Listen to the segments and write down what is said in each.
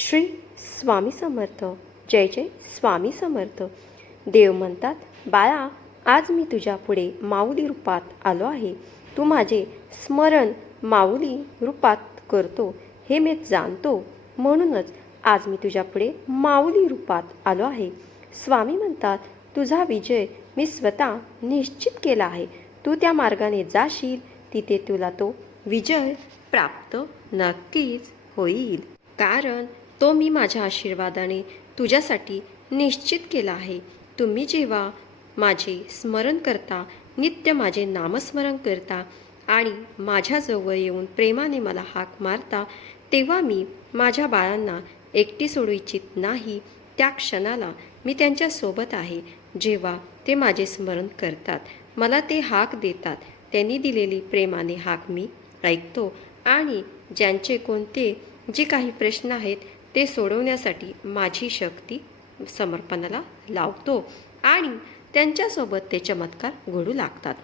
श्री स्वामी समर्थ. जय जय स्वामी समर्थ. देव म्हणतात, बाळा, आज मी तुझ्या पुढे माऊली रूपात आलो आहे. तू माझे स्मरण माऊली रूपात करतो हे मी जाणतो, म्हणूनच आज मी तुझ्या पुढे माऊली रूपात आलो आहे. स्वामी म्हणतात, तुझा विजय मी स्वतः निश्चित केला आहे. तू त्या मार्गाने जाशील, तिथे तुला तो विजय प्राप्त नक्कीच होईल. कारण तो मी माझ्या आशीर्वादाने तुझ्यासाठी निश्चित केला आहे. तुम्ही जेव्हा माझे स्मरण करता, नित्य माझे नामस्मरण करता आणि माझ्याजवळ येऊन प्रेमाने मला हाक मारता, तेव्हा मी माझ्या बाळांना एकटी सोडू इच्छित नाही. त्या क्षणाला मी त्यांच्यासोबत आहे. जेव्हा ते माझे स्मरण करतात, मला ते हाक देतात, त्यांनी दिलेली प्रेमाने हाक मी ऐकतो आणि ज्यांचे कोणते जे काही प्रश्न आहेत ते सोडवण्यासाठी माझी शक्ती समर्पणाला लावतो आणि त्यांच्यासोबत ते चमत्कार घडू लागतात.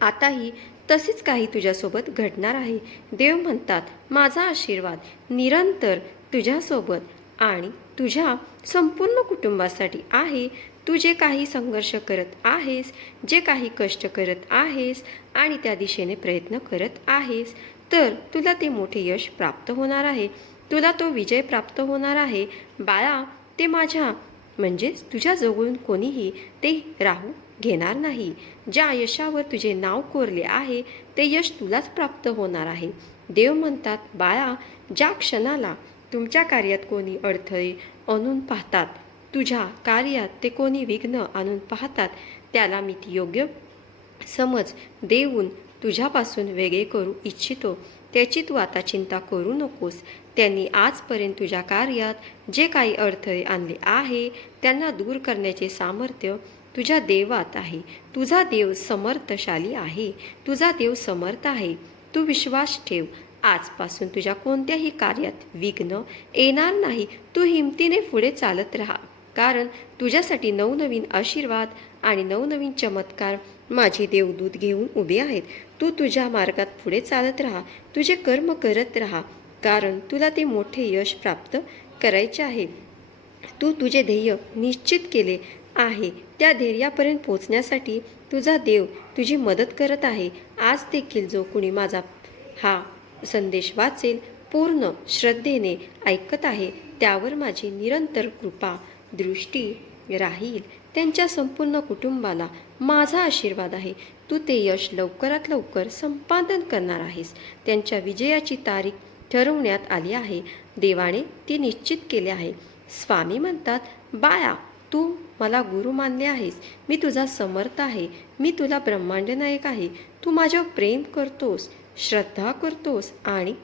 आताही तसेच काही तुझ्यासोबत घडणार आहे. देव म्हणतात, माझा आशीर्वाद निरंतर तुझ्यासोबत आणि तुझ्या संपूर्ण कुटुंबासाठी आहे. तू जे काही संघर्ष करत आहेस, जे काही कष्ट करत आहेस आणि त्या दिशेने प्रयत्न करत आहेस, तर तुला ते मोठे यश प्राप्त होणार आहे. तुला तो विजय प्राप्त होणार आहे. बाळा, ते माझ्या म्हणजेच तुझ्या जवळून कोणीही ते राहू घेणार नाही. ज्या यशावर तुझे नाव कोरले आहे, ते यश तुलाच प्राप्त होणार आहे. देव म्हणतात, बाळा, ज्या क्षणाला तुमच्या कार्यात कोणी अडथळे आणून पाहतात, तुझ्या कार्यात ते कोणी विघ्न आणून पाहतात, त्याला मी ती योग्य समज देऊन तुझ्यापासून वेगळे करू इच्छितो. त्याची तू आता चिंता करू नकोस. त्यांनी आजपर्यंत तुझ्या कार्यात जे काही अडथळे आणले आहे, त्यांना दूर करण्याचे सामर्थ्य तुझ्या देवात आहे. तुझा देव समर्थशाली आहे. तुझा देव समर्थ आहे. तू विश्वास ठेव. आजपासून तुझ्या कोणत्याही कार्यात विघ्न येणार नाही. तू हिमतीने पुढे चालत राहा, कारण तुझ्यासाठी नवनवीन आशीर्वाद आणि नवनवीन चमत्कार माझे देवदूत घेऊन उभे आहेत. तू तुझ्या मार्गात पुढे चालत राहा. तुझे कर्म करत राहा, कारण तुला ते मोठे यश प्राप्त करायचे आहे. तू तुझे ध्येय निश्चित केले आहे. त्या ध्येयापर्यंत पोहोचण्यासाठी तुझा देव तुझी मदत करत आहे. आज देखील जो कुणी माझा हा संदेश वाचेल, पूर्ण श्रद्धेने ऐकत आहे, त्यावर माझी निरंतर कृपा दृष्टी राहील. त्यांच्या संपूर्ण कुटुंबाला माझा आशीर्वाद आहे. तू ते यश लवकरात लवकर संपादन करणार आहेस. त्यांच्या विजयाची तारीख ठरवण्यात आली आहे. देवाने ती निश्चित केले आहे. स्वामी म्हणतात, बाळा, तू मला गुरु मानले आहेस. मी तुझा समर्थ आहे. मी तुला ब्रह्मांड नायक आहे. तू माझ्यावर प्रेम करतोस, श्रद्धा करतोस आणि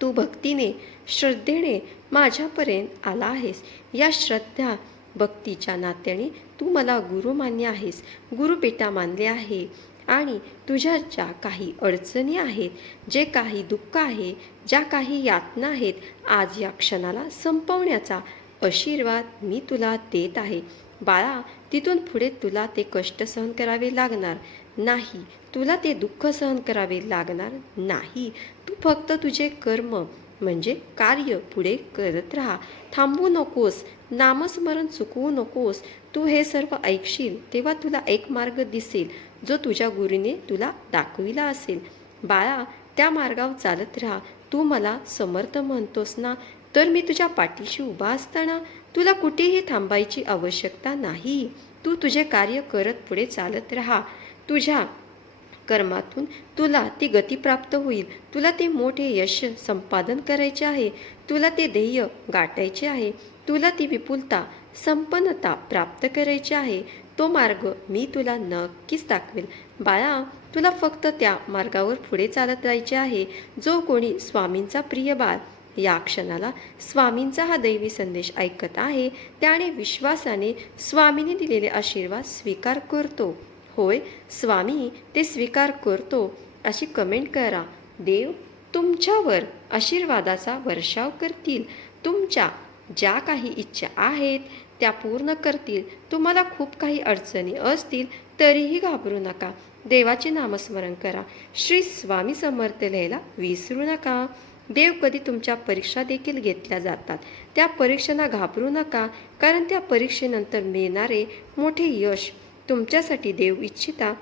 तू भक्तीने, श्रद्धेने माझ्यापर्यंत आला आहेस. या श्रद्धा भक्तीच्या नात्याने तू मला गुरु मान्य आहेस, गुरुपेटा मानले आहे आणि तुझ्या ज्या काही अडचणी आहेत, जे काही दुःख आहे, ज्या काही यातना आहेत, आज या क्षणाला संपवण्याचा आशीर्वाद मी तुला देत आहे. बाळा, तिथून पुढे तुला ते कष्ट सहन करावे लागणार नाही. तुला ते दुःख सहन करावे लागणार नाही. तू फक्त तुझे कर्म म्हणजे कार्य पुढे करत राहा. थांबू नकोस. नामस्मरण चुकवू नकोस. तू हे सर्व ऐकशील तेव्हा तुला एक मार्ग दिसेल, जो तुझ्या गुरूने तुला दाखविला असेल. बाळा, त्या मार्गावर चालत राहा. तू मला समर्थ म्हणतोस ना, तर मी तुझ्या पाठीशी उभा असताना तुला कुठेही थांबायची आवश्यकता नाही. तू तुझे कार्य करत पुढे चालत राहा. तुझ्या कर्मातून तुला ती गती प्राप्त होईल. तुला ते मोठे यश संपादन करायचे आहे. तुला ते ध्येय गाठायचे आहे. तुला ती विपुलता, संपन्नता प्राप्त करायची आहे. तो मार्ग मी तुला नक्कीच दाखवेल. बाळा, तुला फक्त त्या मार्गावर पुढे चालत राहायचे आहे. जो कोणी स्वामींचा प्रिय बाळ या क्षणाला स्वामींचा हा दैवी संदेश ऐकत आहे, त्याने विश्वासाने स्वामीने दिलेले आशीर्वाद स्वीकार करतो. होय, स्वामी ते स्वीकार करतो अशी कमेंट करा. देव तुमच्यावर आशीर्वादाचा वर्षाव करतील. तुमच्या ज्या काही इच्छा आहेत त्या पूर्ण करतील. तुम्हाला खूप काही अडचणी असतील तरीही घाबरू नका. देवाचे नामस्मरण करा. श्री स्वामी समर्थ लिहायला विसरू नका. देव कधी तुमच्या परीक्षा देखील घेतल्या जातात. त्या परीक्षांना घाबरू नका, कारण त्या परीक्षेनंतर मिळणारे मोठे यश तुमच्यासाठी देव इच्छिता.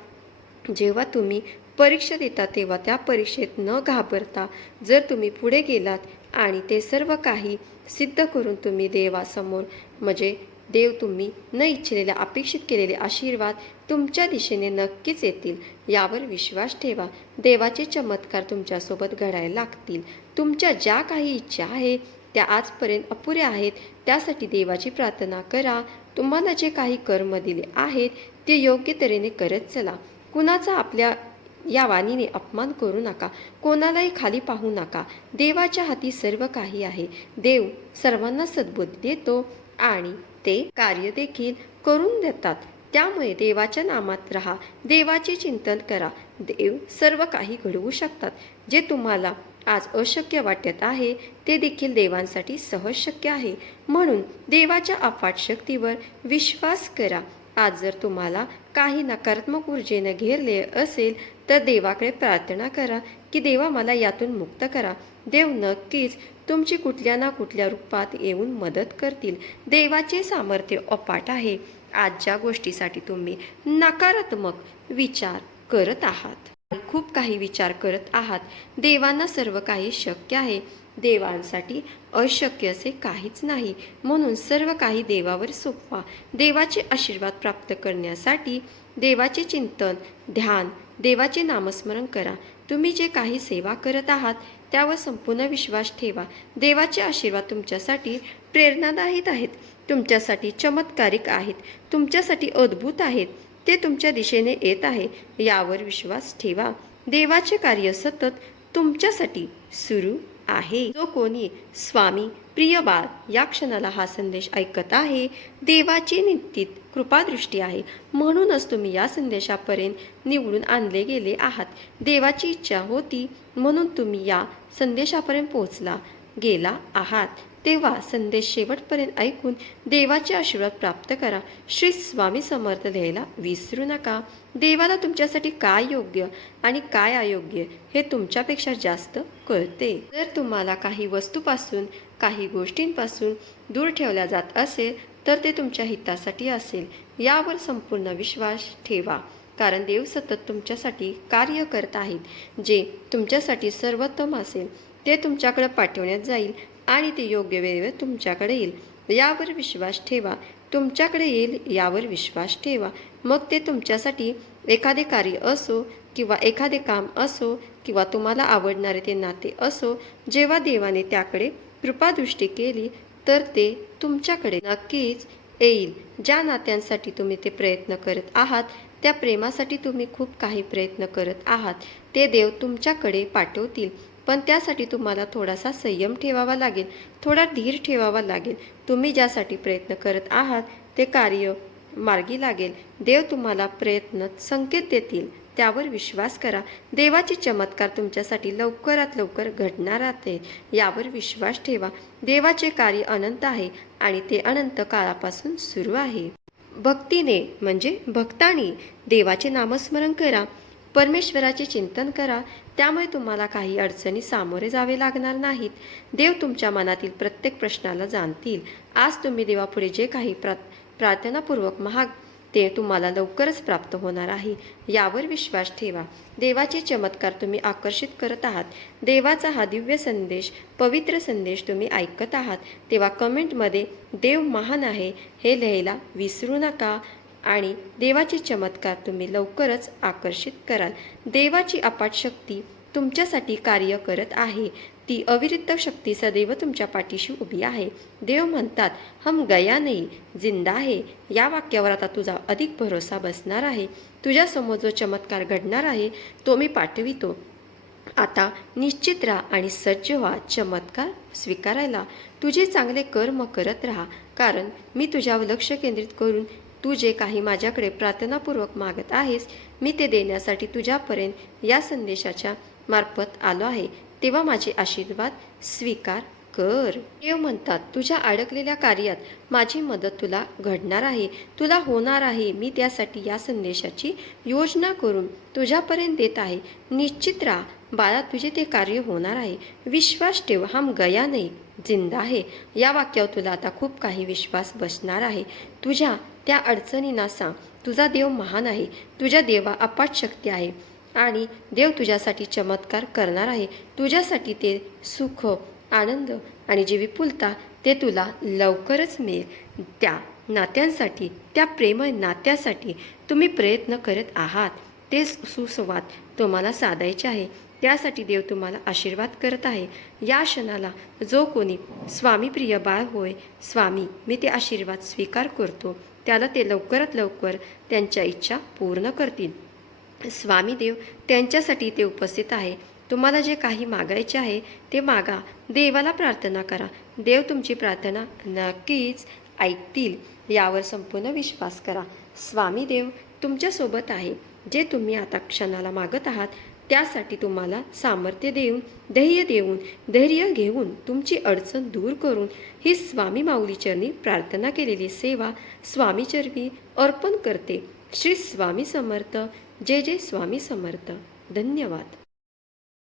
जेव्हा तुम्ही परीक्षा देता तेव्हा त्या परीक्षेत न घाबरता जर तुम्ही पुढे गेलात आणि ते सर्व काही सिद्ध करून तुम्ही देवासमोर म्हणजे देव तुम्ही न इच्छिलेल्या अपेक्षित केलेले आशीर्वाद तुमच्या दिशेने नक्कीच येतील, यावर विश्वास ठेवा. देवाचे चमत्कार तुमच्यासोबत घडायला लागतील. तुमच्या ज्या काही इच्छा आहेत त्या आजपर्यंत अपुऱ्या आहेत, त्यासाठी देवाची प्रार्थना करा. तुम्हाला जे काही कर्म दिले आहेत ते योग्य तऱ्हेने करत चला. कुणाचा आपल्या या वाणीने अपमान करू नका, कोणालाही खाली पाहू नका. देवाच्या हाती सर्व काही आहे. देव सर्वांना सद्बुद्धी देतो आणि ते कार्य देखील करून देतात. त्यामुळे देवाच्या नामात राहा, देवाचे चिंतन करा. देव सर्व काही घडवू शकतात. जे तुम्हाला आज अशक्य वाटत आहे ते देखील देवांसाठी सहज शक्य आहे. म्हणून देवाच्या अफाट शक्तीवर विश्वास करा. आज जर तुम्हाला काही नकारात्मक ऊर्जेने घेरले असेल तर देवाकडे प्रार्थना करा की देवा मला यातून मुक्त करा. देव नक्कीच तुमची कुठल्या ना कुठल्या रूपात येऊन मदत करतील. देवाचे सामर्थ्य अफाट आहे. आज ज्या गोष्टीसाठी तुम्ही नकारात्मक विचार करत आहात, खूप काही विचार करत आहात, देवांना सर्व काही शक्य आहे. देवांसाठी अशक्य असे काहीच नाही. म्हणून सर्व काही देवावर सोपवा. देवाचे आशीर्वाद प्राप्त करण्यासाठी देवाचे चिंतन, ध्यान, देवाचे नामस्मरण करा. तुम्ही जे काही सेवा करत आहात त्यावर संपूर्ण विश्वास ठेवा. देवाचे आशीर्वाद तुमच्यासाठी प्रेरणादायी आहेत, तुमच्यासाठी चमत्कारिक आहेत, तुमच्यासाठी अद्भुत आहेत. ते तुमच्या दिशेने येत आहे, यावर विश्वास ठेवा. देवाचे कार्य सतत तुमच्यासाठी सुरू आहे. जो कोणी स्वामी प्रिय बाळ या क्षणाला हा संदेश ऐकत आहे, देवाची निश्चित कृपादृष्टी आहे. म्हणूनच तुम्ही या संदेशापर्यंत निवडून आणले गेले आहात. देवाची इच्छा होती म्हणून तुम्ही या संदेशापर्यंत पोहोचला गेला आहात. तेव्हा संदेश शेवटपर्यंत ऐकून देवाचे आशीर्वाद प्राप्त करा. श्री स्वामी समर्थ लिहायला विसरू नका. देवाला तुमच्यासाठी काय योग्य आणि काय अयोग्य हे तुमच्यापेक्षा जास्त कळते. जर तुम्हाला काही वस्तूपासून काही गोष्टींपासून दूर ठेवल्या जात असेल तर ते तुमच्या हितासाठी असेल, यावर संपूर्ण विश्वास ठेवा. कारण देव सतत तुमच्यासाठी कार्य करत आहेत. जे तुमच्यासाठी सर्वोत्तम असेल ते तुमच्याकडे पाठवण्यात जाईल आणि ते योग्य वेळेवर तुमच्याकडे येईल, यावर विश्वास ठेवा. तुमच्याकडे येईल यावर विश्वास ठेवा. मग ते तुमच्यासाठी एखादे कार्य असो किंवा एखादे काम असो किंवा तुम्हाला आवडणारे ते नाते असो, जेव्हा देवाने त्याकडे कृपादृष्टी केली तर ते तुमच्याकडे नक्कीच येईल. ज्या नात्यांसाठी तुम्ही ते प्रयत्न करत आहात, त्या प्रेमासाठी तुम्ही खूप काही प्रयत्न करत आहात, ते देव तुमच्याकडे पाठवतील. पण त्यासाठी तुम्हाला थोडासा संयम ठेवावा लागेल, थोडा धीर ठेवावा लागेल. तुम्ही ज्यासाठी प्रयत्न करत आहात ते कार्य मार्गी लागेल. देव तुम्हाला प्रयत्न संकेत देतील, त्यावर विश्वास करा. देवाचे चमत्कार तुमच्यासाठी लवकरात लवकर घडणार आहे, यावर विश्वास ठेवा. देवाचे कार्य अनंत आहे आणि ते अनंत काळापासून सुरू आहे. भक्तीने म्हणजे भक्तांनी देवाचे नामस्मरण करा, परमेश्वराचे चिंतन करा. त्यामुळे तुम्हाला काही अडचणी सामोरे जावे लागणार नाहीत. देव तुमच्या मनातील प्रत्येक प्रश्नाला जाणतील. आज तुम्ही देवापुढे जे काही प्रार्थनापूर्वक माग ते तुम्हाला लवकरच प्राप्त होणार आहे, यावर विश्वास ठेवा. देवाचे चमत्कार तुम्ही आकर्षित करत आहात. देवाचा हा दिव्य संदेश, पवित्र संदेश तुम्ही ऐकत आहात, तेव्हा कमेंटमध्ये देव महान आहे हे लिहायला विसरू नका आणि देवाचे चमत्कार तुम्ही लवकरच आकर्षित कराल. देवाची अफाट शक्ती तुमच्यासाठी कार्य करत आहे. ती अविरत शक्ती सदैव तुमच्या पाठीशी उभी आहे. देव म्हणतात, हम गया नाही जिंदा आहे. या वाक्यावर आता तुझा अधिक भरोसा बसणार आहे. तुझ्यासमोर जो चमत्कार घडणार आहे तो मी पाठवितो. आता निश्चित राहा आणि सज्ज व्हा चमत्कार स्वीकारायला. तुझे चांगले कर्म करत राहा, कारण मी तुझ्यावर लक्ष केंद्रित करून तू जे काही माझ्याकडे प्रार्थनापूर्वक मागत आहेस, मी ते देण्यासाठी तुझ्यापर्यंत या संदेशाच्या मार्फत आलो आहे. तेव्हा माझे आशीर्वाद स्वीकार कर. देव म्हणतात, तुझ्या अडकलेल्या कार्यात माझी मदत तुला घडणार आहे, तुला होणार आहे. मी त्यासाठी या संदेशाची योजना करून तुझ्यापर्यंत देत आहे. निश्चित राहा, बाळा तुझे ते कार्य होणार आहे. विश्वास ठेव, हम गया नाही जिंदा आहे. या वाक्यावर तुला आता खूप काही विश्वास बसणार आहे. तुझ्या त्या अडचणींना सांग, तुझा देव महान आहे, तुझ्या देवा अपाट शक्ती आहे आणि देव तुझ्यासाठी चमत्कार करणार आहे. तुझ्यासाठी ते सुख, आनंद आणि जी विपुलता ते तुला लवकरच मिळेल. त्या नात्यांसाठी, त्या प्रेमळ नात्यासाठी तुम्ही प्रयत्न करत आहात. ते सुसंवाद तुम्हाला साधायचे आहे. त्यासाठी देव तुम्हाला आशीर्वाद करत आहे. या क्षणाला जो कोणी स्वामीप्रिय बाळ होय स्वामी मी ते आशीर्वाद स्वीकार करतो, त्याला ते लवकरात लवकर त्यांच्या इच्छा पूर्ण करतील. स्वामी देव त्यांच्यासाठी ते उपस्थित आहे. तुम्हाला जे काही मागायचे आहे ते मागा, देवाला प्रार्थना करा. देव तुमची प्रार्थना नक्कीच ऐकतील यावर संपूर्ण विश्वास करा. स्वामी देव तुमच्यासोबत आहे. जे तुम्ही आता क्षणाला मागत आहात त्यासाठी तुम्हाला सामर्थ्य देऊन, धैर्य घेऊन, तुमची अडचण दूर करून ही स्वामी माऊली चरणी प्रार्थना केलेली सेवा स्वामी चरणी अर्पण करते. श्री स्वामी समर्थ. जय जय स्वामी समर्थ. धन्यवाद.